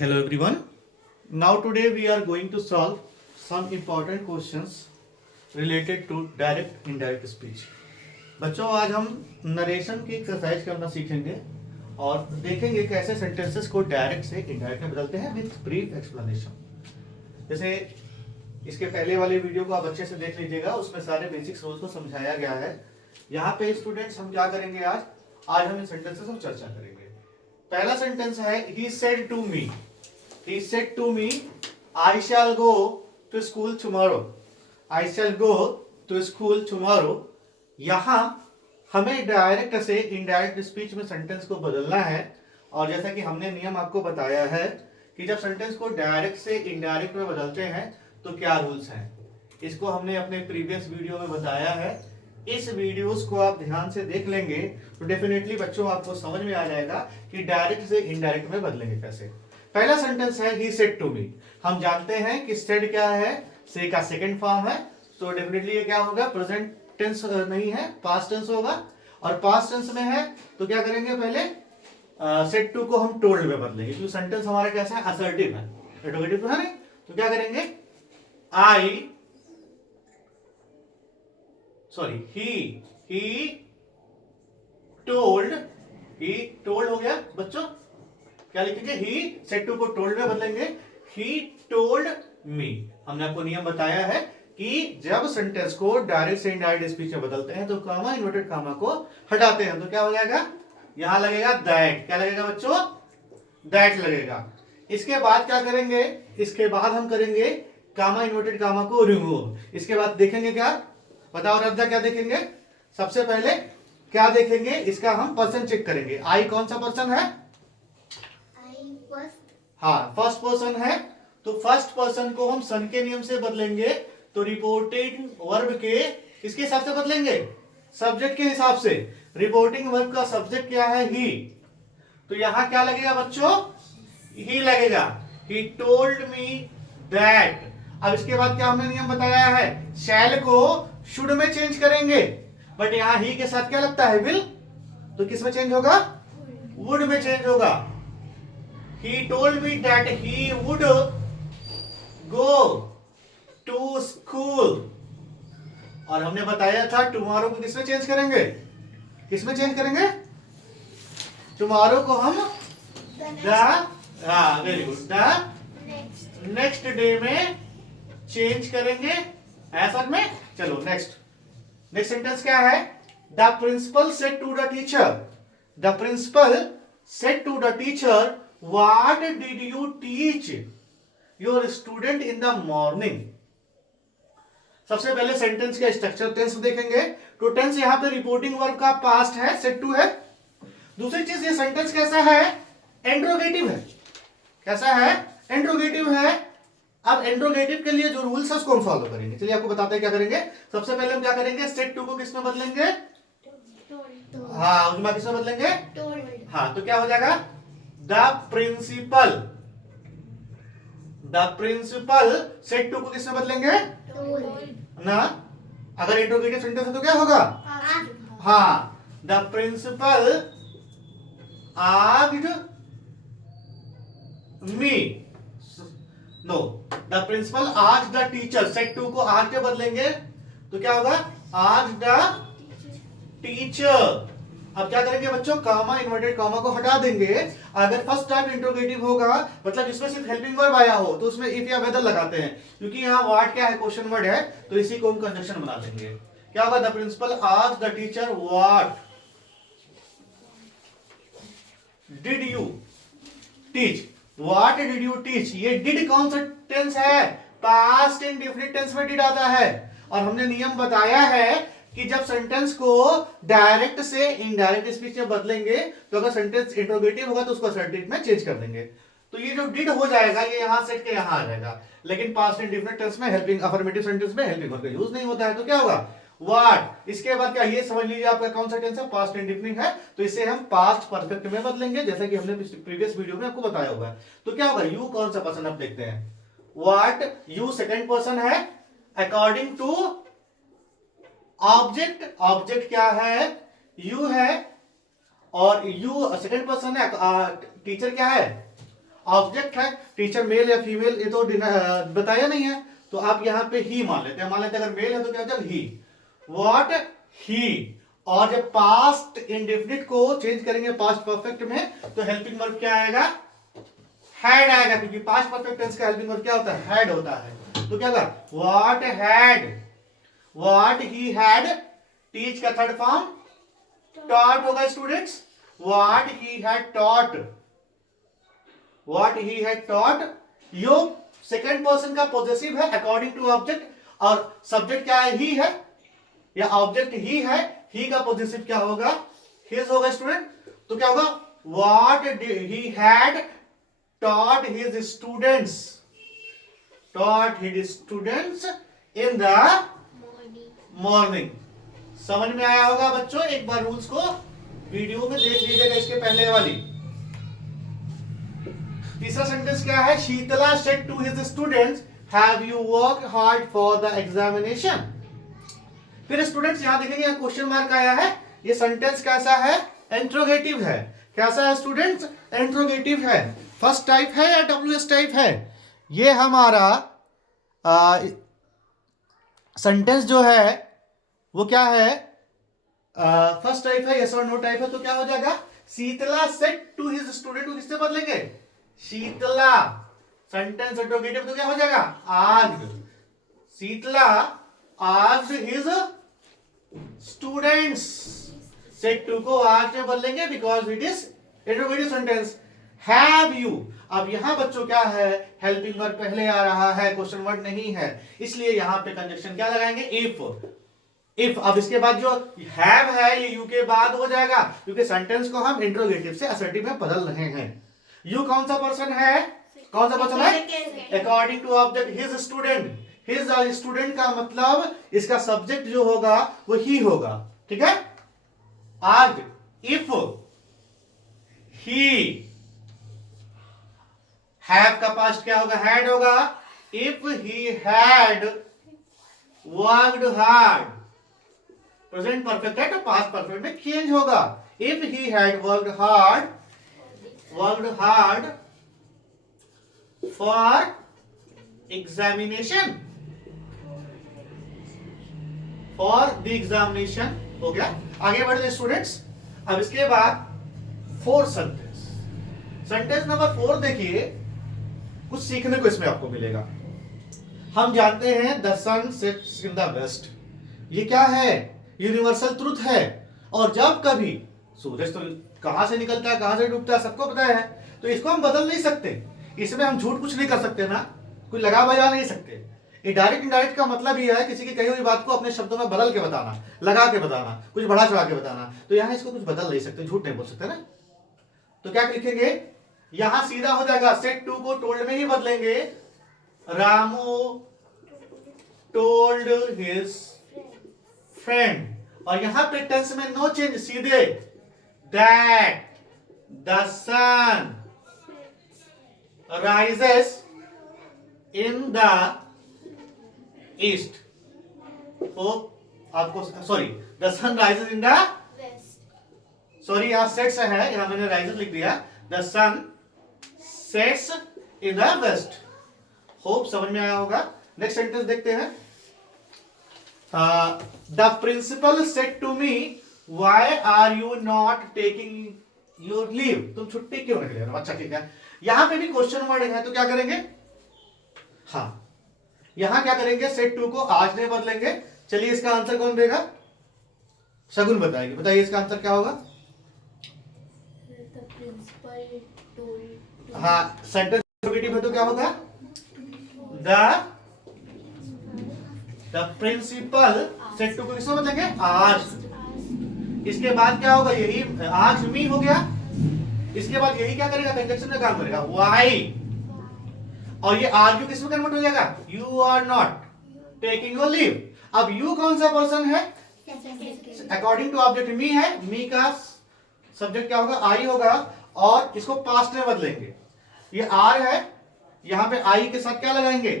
Hello everyone. Now today we are going to solve some important questions related to direct indirect speech. बच्चों आज हम narration की exercise करना सीखेंगे और देखेंगे कैसे सेंटेंसेस को डायरेक्ट से इनडायरेक्ट में बदलते हैं विद ब्रीफ एक्सप्लेनेशन। जैसे इसके पहले वाले वीडियो को आप अच्छे से देख लीजिएगा, उसमें सारे बेसिक्स रूल्स को समझाया गया है। यहाँ पे स्टूडेंट्स हम क्या करेंगे, आज हम इन सेंटेंसेस पर चर्चा करेंगे। पहला सेंटेंस है he said to me. He said to me, I shall go to school tomorrow. I shall go to school tomorrow. यहाँ हमें डायरेक्ट से इनडायरेक्ट स्पीच में सेंटेंस को बदलना है। और जैसा कि हमने नियम आपको बताया है कि जब सेंटेंस को डायरेक्ट से इनडायरेक्ट में बदलते हैं तो क्या रूल्स हैं, इसको हमने अपने प्रीवियस वीडियो में बताया है। इस वीडियोस को आप ध्यान से देख लेंगे तो डेफिनेटली बच्चों आपको समझ में आ जाएगा कि डायरेक्ट से इनडायरेक्ट में बदलेंगे कैसे। पहला सेंटेंस है he said to me। हम जानते हैं कि said क्या है, से का सेकंड फॉर्म है, तो डेफिनेटली ये क्या होगा, प्रेजेंट टेंस नहीं है, पास्ट टेंस होगा। और पास्ट टेंस में है तो क्या करेंगे, पहले said to को हम told में बदलेंगे क्योंकि सेंटेंस हमारा कैसा है, असर्टिव है, इंटरोगेटिव तो है नहीं। तो क्या करेंगे, he told हो गया बच्चों। क्या लिखेंगे, he said to को told में बदलेंगे, he told me। हमने आपको नियम बताया है कि जब सेंटेंस को डायरेक्ट से इनडायरेक्ट स्पीच में बदलते हैं तो कामा, इन्वर्टेड कामा को हटाते हैं तो क्या हो जाएगा, यहां लगेगा दैट। क्या लगेगा बच्चों, दैट लगेगा। इसके बाद क्या करेंगे, इसके बाद हम करेंगे कामा, इन्वर्टेड कामा को रिमूव। इसके बाद देखेंगे क्या, बताओ रद्दा, क्या देखेंगे, सबसे पहले क्या देखेंगे, इसका हम पर्सन चेक करेंगे। आई कौन सा पर्सन है, हाँ फर्स्ट पर्सन है, तो फर्स्ट पर्सन को हम सन के नियम से बदलेंगे तो रिपोर्टिंग वर्ब के किसके हिसाब से बदलेंगे, सब्जेक्ट के हिसाब से। रिपोर्टिंग वर्ब का सब्जेक्ट क्या है, ही, तो यहां क्या लगेगा बच्चों, ही लगेगा। He told me that. अब इसके बाद क्या हमने नियम बताया है, शैल को शुड में चेंज करेंगे, बट यहां ही के साथ क्या लगता है, विल, तो किस में चेंज होगा, वुड में चेंज होगा। He told me that he would go to school। और हमने बताया था टुमारो को किसमें चेंज करेंगे, किसमें चेंज करेंगे, टुमारो को हम very good, the next day में चेंज करेंगे, ऐसा में। चलो नेक्स्ट सेंटेंस क्या है, the principal said to the teacher. The principal said to the teacher, what did you teach your student in the morning। सबसे पहले सेंटेंस का स्ट्रक्चर, टेंस देखेंगे तो टेंस यहां पे रिपोर्टिंग वर्ब का पास्ट है, सेड टू है। दूसरी चीज, ये सेंटेंस कैसा है, इंट्रोगेटिव है। कैसा है, इंट्रोगेटिव है। अब इंट्रोगेटिव के लिए जो रूल्स है उसको हम फॉलो करेंगे। चलिए आपको बताते हैं क्या करेंगे। सबसे पहले हम क्या करेंगे, सेड टू को किसमें बदलेंगे, हाँ उसमें किसमें बदलेंगे, हाँ तो क्या हो जाएगा, द प्रिंसिपल सेड टू को किसमें बदलेंगे ना, अगर इंट्रोगेटिव सेंटेंस है तो क्या होगा, हाँ the principal asked me, no the principal asked the teacher. Said to को आस्क्ड के बदलेंगे तो क्या होगा, आस्क्ड द टीचर। अब क्या करेंगे बच्चों, कामा, इन्वर्टेड कामा को हटा देंगे। अगर फर्स्ट टाइप इंट्रोगेटिव होगा, मतलब जिसमें सिर्फ हेल्पिंग वर्ब आया हो, तो उसमें इफ या वेदर लगाते हैं, क्योंकि यहाँ व्हाट क्या है, क्वेश्चन वर्ड है, तो इसी को हम कंजक्शन बना देंगे। क्या होगा, the principal asked the teacher what did you teach. What did you teach, ये डिड कौन सा टेंस है, पास्ट इंडेफिनिट टेंस में डिड आता है। और हमने नियम बताया है कि जब सेंटेंस को डायरेक्ट से इनडायरेक्ट स्पीच में बदलेंगे तो अगर सेंटेंस इंट्रोगेटिव होगा तो उसको असर्टिव में चेंज कर देंगे। तो ये जो डिड हो जाएगा ये यहां से के यहां आ जाएगा, लेकिन पास्ट इंडेफिनिट टेंस में हेल्पिंग, अफर्मेटिव सेंटेंस में हेल्पिंग वर्ब का यूज नहीं होता है, तो क्या होगा, व्हाट। इसके बाद क्या, ये समझ लीजिए आपका कौन सा टेंस है, पास्ट इंडेफिनिट है, तो इसे हम पास्ट परफेक्ट में बदलेंगे जैसा कि हमने प्रीवियस वीडियो में आपको बताया हुआ है। तो क्या होगा, यू कौन सा पर्सन, आप देखते हैं, व्हाट, यू सेकंड पर्सन है, अकॉर्डिंग टू ऑब्जेक्ट, ऑब्जेक्ट क्या है, यू है, और यू सेकंड पर्सन है, टीचर क्या है, ऑब्जेक्ट है, टीचर मेल या फीमेल ये तो बताया नहीं है, तो आप यहाँ पे ही मान लेते हैं। मान लेते हैं अगर मेल है तो क्या होता है ही, व्हाट ही। और जब पास्ट इंडेफिनिट को चेंज करेंगे पास्ट परफेक्ट में तो हेल्पिंग वर्ब क्या आएगा, हैड आएगा, क्योंकि पास्ट परफेक्ट टेंस का हेल्पिंग वर्ब क्या होता है, हैड होता है। तो क्या होगा, what had, what he had, teach का थर्ड फॉर्म टॉट होगा students, what he had taught, what he had taught. Yo second person का पॉजेसिव है अकॉर्डिंग टू ऑब्जेक्ट, और सब्जेक्ट क्या है, ही है, या ऑब्जेक्ट ही है, ही का पॉजेसिव क्या होगा, हिज होगा स्टूडेंट। तो क्या होगा, what he had taught his students, taught his students in the morning। समझ में आया होगा बच्चों, एक बार रूल्स को वीडियो में देख लीजिएगा, इसके पहले वाली। तीसरा सेंटेंस क्या है, Sheetla said to his students, have you worked hard for the examination। फिर स्टूडेंट्स यहां देखेंगे, यहां क्वेश्चन मार्क आया है, ये सेंटेंस कैसा है, इंट्रोगेटिव है। कैसा है स्टूडेंट्स, इंट्रोगेटिव है। फर्स्ट टाइप है या WS टाइप है, ये हमारा सेंटेंस जो है वो क्या है, फर्स्ट टाइप है, यस और नो टाइप है। तो क्या हो जाएगा, Shitala said to his student, को किससे बदलेंगे, शीतला, सेंटेंस इंट्रोगेटिव तो क्या हो जाएगा, asked, Shitala asked his students, said to को आस्क्ड में बदलेंगे because it is interrogative sentence. Have you, अब यहां बच्चों क्या है, हेल्पिंग वर्ब पहले आ रहा है, क्वेश्चन वर्ड नहीं है, इसलिए यहां पे कंजक्शन क्या लगाएंगे, इफ। इफ अब इसके बाद जो हैव है ये यू के बाद हो जाएगा, क्योंकि सेंटेंस को हम इंट्रोगेटिव से असर्टिव में बदल रहे हैं। यू कौन सा पर्सन है, कौन सा पर्सन है, according to object his student, his student का मतलब इसका सब्जेक्ट जो होगा वो ही होगा, ठीक है। आज इफ ही, हैव का पास्ट क्या होगा, हैड होगा। If he had worked hard, present perfect है तो पास्ट परफेक्ट में चेंज होगा। If he had worked hard for examination, for the examination हो गया। आगे बढ़ते स्टूडेंट्स, अब इसके बाद फोर्थ सेंटेंस, सेंटेंस नंबर 4 देखिए, कुछ सीखने को इसमें आपको मिलेगा। हम जानते हैं the sun sets in the west, ये क्या है, यूनिवर्सल ट्रुथ है। और जब कभी सूरज तो कहां से निकलता है कहां से डूबता है सबको पता है, तो इसको हम बदल नहीं सकते, इसमें हम झूठ कुछ नहीं कर सकते ना, कोई लगा बजा नहीं सकते। ये डायरेक्ट इनडायरेक्ट का मतलब ये है किसी की कही हुई बात को अपने शब्दों में बदल के बताना, लगा के बताना, कुछ बढ़ा चढ़ा के बताना। तो यहां इसको कुछ बदल नहीं सकते, झूठ नहीं बोल सकते ना। तो क्या लिखेंगे, यहां सीधा हो जाएगा, सेट टू को टोल्ड में ही बदलेंगे, रामू टोल्ड हिज फ्रेंड, और यहां पे टेंस में नो चेंज, सीधे that the sun rises in the east. तो आपको sorry, the sun rises in the sorry, यहां सेट्स है, यहां मैंने राइजेस लिख दिया, the sun sets in the west. Hope समझ में आया होगा। नेक्स्ट सेंटेंस देखते हैं, the principal said to me, why are you not taking your leave, तुम छुट्टी क्यों नहीं ले रहे हो। अच्छा ठीक है, यहां पे भी क्वेश्चन वर्ड है, तो क्या करेंगे, हाँ यहां क्या करेंगे, सेड टू को आज में बदलेंगे। चलिए इसका आंसर कौन देगा, शगुन बताएगी, बताइए इसका आंसर क्या होगा। हाँ, सेंटेंस इंट्रोगेटिव है तो क्या होगा, द प्रिंसिपल सेड टू को किसमें बदलेंगे, आज। इसके बाद क्या होगा, यही आज मी हो गया, इसके बाद यही क्या करेगा, कंजक्शन में काम करेगा, वाई, और ये आर यू किसमें कन्वर्ट हो जाएगा, you are not taking your leave. अब यू कौन सा पर्सन है, अकॉर्डिंग टू ऑब्जेक्ट मी है, मी का सब्जेक्ट क्या होगा, आई होगा, और इसको पास्ट में बदलेंगे। ये आर है, यहां पे आई के साथ क्या लगाएंगे,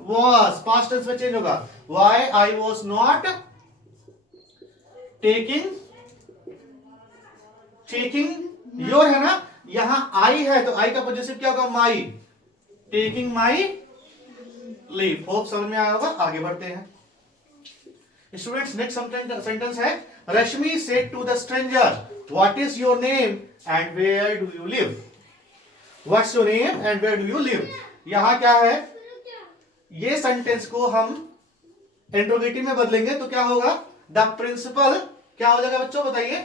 was, पास्ट टेंस में चेंज होगा, why I was not taking your है ना, यहां आई है तो आई का पॉजिटिव क्या होगा, माई, टेकिंग माई लीव। होप समझ में आया होगा, आगे बढ़ते हैं स्टूडेंट्स। नेक्स्ट सेंटेंस है Rashmi said to the stranger what is your name and where do you live. What's your name and where do you live, यहां क्या है, ये सेंटेंस को हम इंट्रोगेटिव में बदलेंगे तो क्या होगा, द प्रिंसिपल क्या हो जाएगा बच्चों बताइए,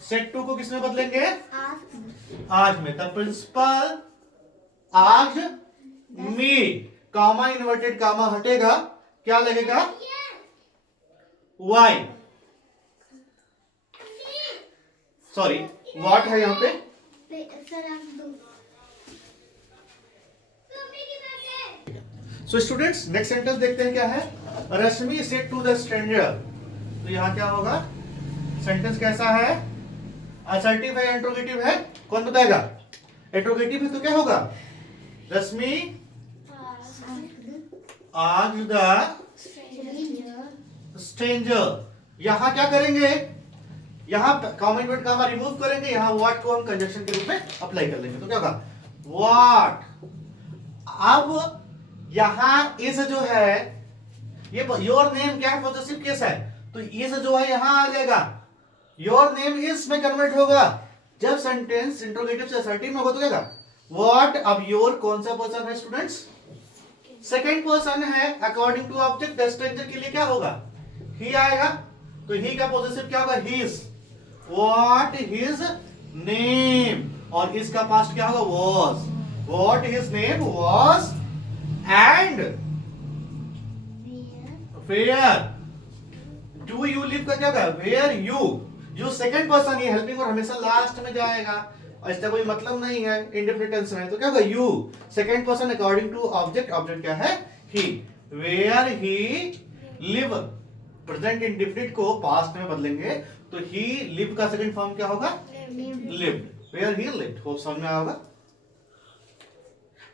सेट टू को किस में बदलेंगे, आज में। द प्रिंसिपल आज मी, कामा इन्वर्टेड कामा हटेगा, क्या लगेगा, वाई, सॉरी व्हाट है यहां पे, सो स्टूडेंट्स नेक्स्ट सेंटेंस देखते हैं क्या है, Rashmi said to the stranger. तो यहां क्या होगा, सेंटेंस कैसा है, असर्टिव है, इंट्रोगेटिव है, कौन बताएगा, इंट्रोगेटिव है तो क्या होगा, रश्मि आस्क्ड द स्ट्रेंजर। यहां क्या करेंगे, यहां कॉमेंट वर्ड का रिमूव करेंगे, यहां व्हाट को हम कंजक्शन के रूप में अप्लाई कर लेंगे तो क्या होगा, व्हाट। अब यहां इस जो है ये योर नेम क्या है, पॉजिटिव केस है तो इस जो है यहां आ जाएगा, योर नेम इज में कन्वर्ट होगा। जब सेंटेंस इंट्रोगेटिव से असर्टिव में होगा तो क्या होगा, व्हाट। अब योर कौन सा पर्सन है स्टूडेंट्स, सेकेंड पर्सन है, अकॉर्डिंग टू ऑब्जेक्ट स्ट्रेंजर के लिए क्या होगा, ही आएगा, तो ही का पॉजिटिव क्या होगा, हिज, व्हाट हिज नेम, और इसका पास्ट क्या होगा, was, what his name was and where do you live का क्या होगा, वेयर यू, जो सेकंड पर्सन ये हेल्पिंग और हमेशा लास्ट में जाएगा और इसका कोई मतलब नहीं है, इंडेफिनिट टेंस में तो क्या होगा, you, second person according to object, object क्या है, he, where he live, present indefinite को पास्ट में बदलेंगे तो ही लिव का सेकंड फॉर्म क्या होगा, lived, where he lived. Hope समझ में आएगा।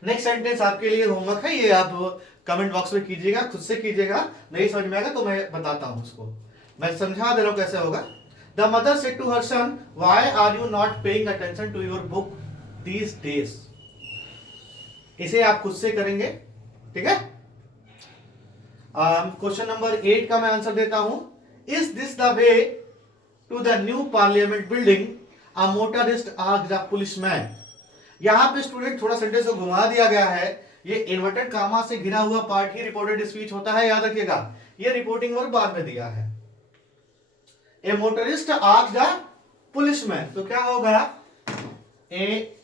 नेक्स्ट सेंटेंस आपके लिए होमवर्क है, ये आप कमेंट बॉक्स में कीजिएगा, खुद से कीजिएगा, नहीं समझ में आएगा तो मैं बताता हूं उसको, मैं समझा दे रहा हूं कैसे होगा। The mother said to her son why are you not paying attention to your book these days. इसे आप खुद से करेंगे, ठीक है। क्वेश्चन नंबर 8 का मैं आंसर देता हूं, is this the way to the new parliament building, a motorist asked the policeman. यहां पे स्टूडेंट थोड़ा सेंटेंस को घुमा दिया गया है, ये इन्वर्टेड कामा से घिरा हुआ पार्ट ही रिपोर्टेड स्पीच होता है, याद रखिएगा, ये रिपोर्टिंग वर्ब बाद में दिया है। A motorist asked the policeman, तो क्या होगा, a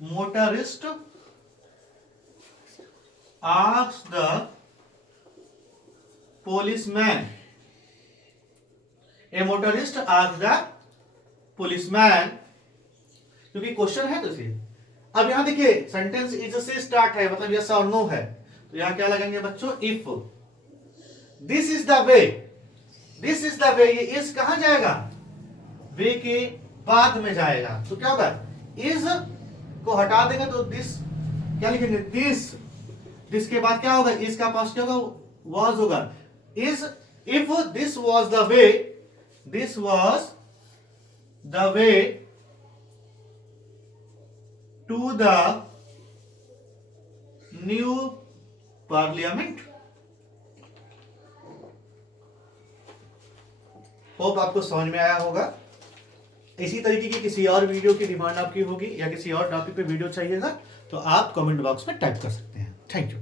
motorist asked the policeman, a motorist asked the policeman, क्योंकि क्वेश्चन है तो इसे। अब यहां देखिए सेंटेंस इज से स्टार्ट है, मतलब यस और नो है, तो यहां क्या लगेंगे बच्चों, if this is the way, this is the way, ये इस कहां जाएगा, वे के बाद में जाएगा तो क्या होगा, इज को हटा देंगे तो दिस क्या लिखेंगे, दिस, दिस के बाद क्या होगा, इस का पास क्या होगा, वाज होगा, is, if this was the way, this was the way to the new parliament. Hope आपको समझ में आया होगा। इसी तरीके की किसी और वीडियो की डिमांड आपकी होगी या किसी और टॉपिक पे वीडियो चाहिएगा तो आप कमेंट बॉक्स में टाइप कर सकते हैं। Thank you.